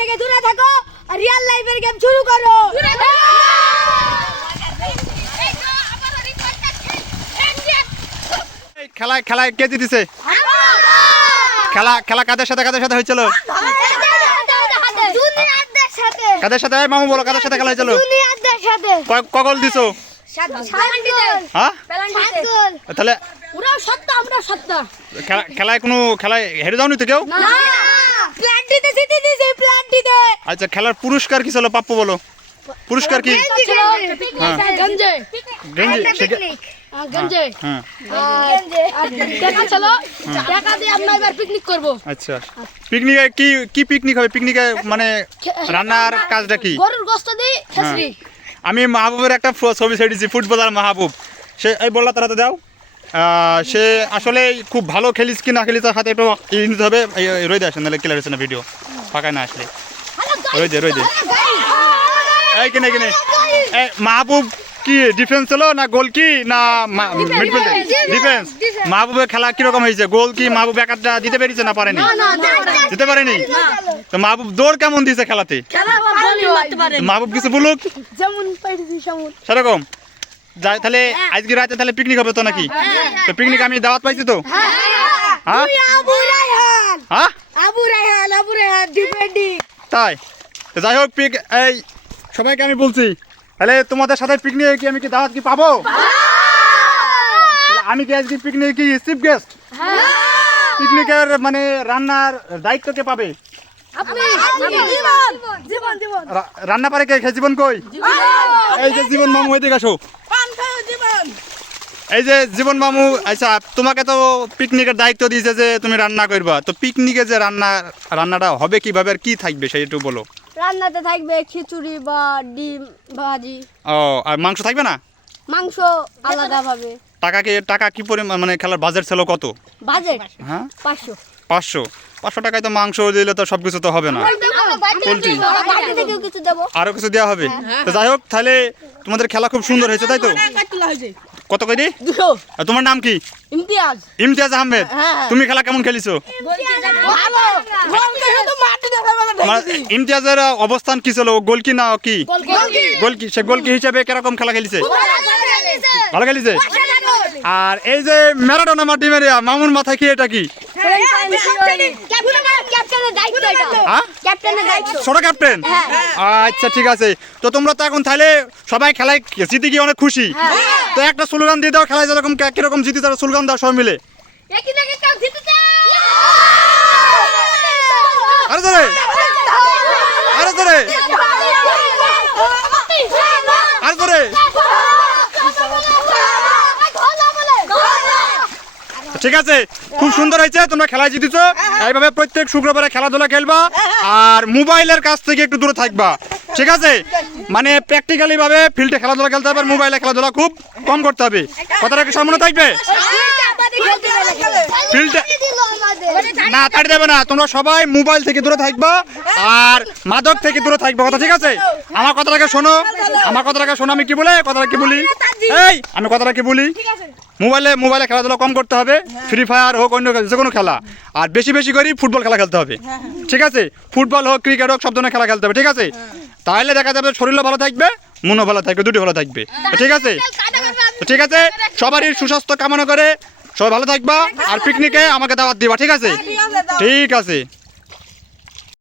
থেকে দূরে থাকো আর রিয়েল লাইফের গেম শুরু করো। খেলায় খেলায় কে জিতেছে? খেলা খেলা কাদের সাথে হয়েছিল? কাদের সাথে মামু বলো, কাদের সাথে খেলা হয়েছিল? কগল দিছো? হ্যাঁ তাহলে খেলায় কোনো খেলায় হেরে যাওনি তো কেউ? আচ্ছা খেলার পুরস্কার কি ছিল পাপ্পু বলো? পুরস্কার কি? আচ্ছা পিকনিকে কি পিকনিক হবে? পিকনিকে মানে রান্নার কাজটা কি? আমি মাহবুবের একটা ছবি ছেড়েছি, ফুটবলার মাহবুব। সে এই বললা তারা তো দাও। সে আসলে খুব ভালো খেলিস কি না খেলিস তার হাতে একটু নিতে হবে। রয়ে দে আসেন নাহলে ক্লিয়ার হচ্ছে না ভিডিও, ফাঁকায় না আসলে। রয়ে দে এই কিনে মাহবুব কি ডিফেন্স ছিল না গোল কি না মিডফিল্ডে? ডিফেন্স। মাহবুবের খেলা কিরকম হয়েছে? গোল কি মাহবুব একাটা দিতে পেরেছে না পারেনি? দিতে পারেনি। তো মাহবুব দৌড় কেমন দিয়েছে খেলাতে? মাহবুব কিছু বলুক সেরকম যাই। তাহলে আজকে রাতে তাহলে পিকনিক হবে তো নাকি? তো পিকনিক আমি দাওয়াত পাইছি তো? হ্যাঁ তাই তো যাই হোক এই সবাইকে আমি বলছি তাহলে তোমাদের সাথে পিকনিকে কি আমি কি দাওয়াত কি পাবো? আমি কি আজকে পিকনিকে কি চিফ গেস্ট? পিকনিকের মানে রান্নার দায়িত্ব কে পাবে? রান্না পারে কে? জীবন কই? এই যে জীবন মামু এদিকে আসো। এই যে জীবন মামু, আচ্ছা তোমাকে তো পিকনিকের দায়িত্ব দিয়েছে যে তুমি রান্না করবা, তো পিকনিকে যে রান্নাটা হবে কিভাবে আর কি থাকবে সেই একটু বলো। রান্নাতে থাকবে খিচুড়ি বা ডিম ভাজি। ও আর মাংস থাকবে না? মাংস আলাদা ভাবে। টাকা কি পরিমাণ মানে খেলার বাজেট ছিল কত? বাজেট হ্যাঁ 500 টাকায় তো মাংস দিলে তো সবকিছু তো হবে না। পোল্ট্রি আরো কিছু দেওয়া হবে। তো যাই হোক তাহলে তোমাদের খেলা খুব সুন্দর হয়েছে তাই তো? কত করে? তোমার নাম কি? ইমতিয়াজ আহমেদ। তুমি খেলা কেমন খেলিছো? ইমতিয়াজের অবস্থান কি ছিল? গোল কি না কি? গোল কি? সে গোল কি হিসাবে কিরকম খেলা খেলিছে? ভালো খেলিছে। আর এই যে ম্যারাডোনা টিমের মামুর মাথায় কি এটা কি? ছোট ক্যাপ্টেন। আচ্ছা ঠিক আছে। তো তোমরা তো এখন তাহলে সবাই খেলায় জিতে গিয়ে অনেক খুশি। তো একটা স্লোগান দিয়ে দাও, খেলায় যেরকম কিরকম জিতে তারা স্লোগান দাও সবাই মিলে। আরে ধরে আরে ধরে আরে ধরে ঠিক আছে, খুব সুন্দর হয়েছে, তোমরা খেলায় জিতেছো। এইভাবে প্রত্যেক শুক্রবারে খেলাধুলা খেলবা আর মোবাইলের কাছ থেকে একটু দূরে থাকবা, ঠিক আছে? মানে প্র্যাকটিক্যালি ভাবে ফিল্ডে খেলাধুলা খেলতে হবে আর মোবাইলে খেলাধুলা খুব কম করতে হবে। কথাটা কি সামনে থাকবে? ফিল্ডে না তাড়ি দেবে না, তোমরা সবাই মোবাইল থেকে দূরে থাকবা আর মাদক থেকে দূরে থাকবা, কথা ঠিক আছে? আমার কথাটাকে শোনো, আমি কি বলি এই আমি কথাটা কি বলি, মোবাইলে খেলাধুলা কম করতে হবে, ফ্রি ফায়ার হোক অন্য যে কোনো খেলা, আর বেশি বেশি করে ফুটবল খেলা খেলতে হবে, ঠিক আছে? ফুটবল হোক ক্রিকেট হোক সব ধরনের খেলা খেলতে হবে, ঠিক আছে? তাহলে দেখা যাবে শরীরও ভালো থাকবে, মনও ভালো থাকবে, দুটো ভালো থাকবে, ঠিক আছে? ঠিক আছে, সবারই সুস্বাস্থ্য কামনা করে সবাই ভালো থাকবা আর পিকনিকে আমাকে দাওয়াত দিবা, ঠিক আছে? ঠিক আছে।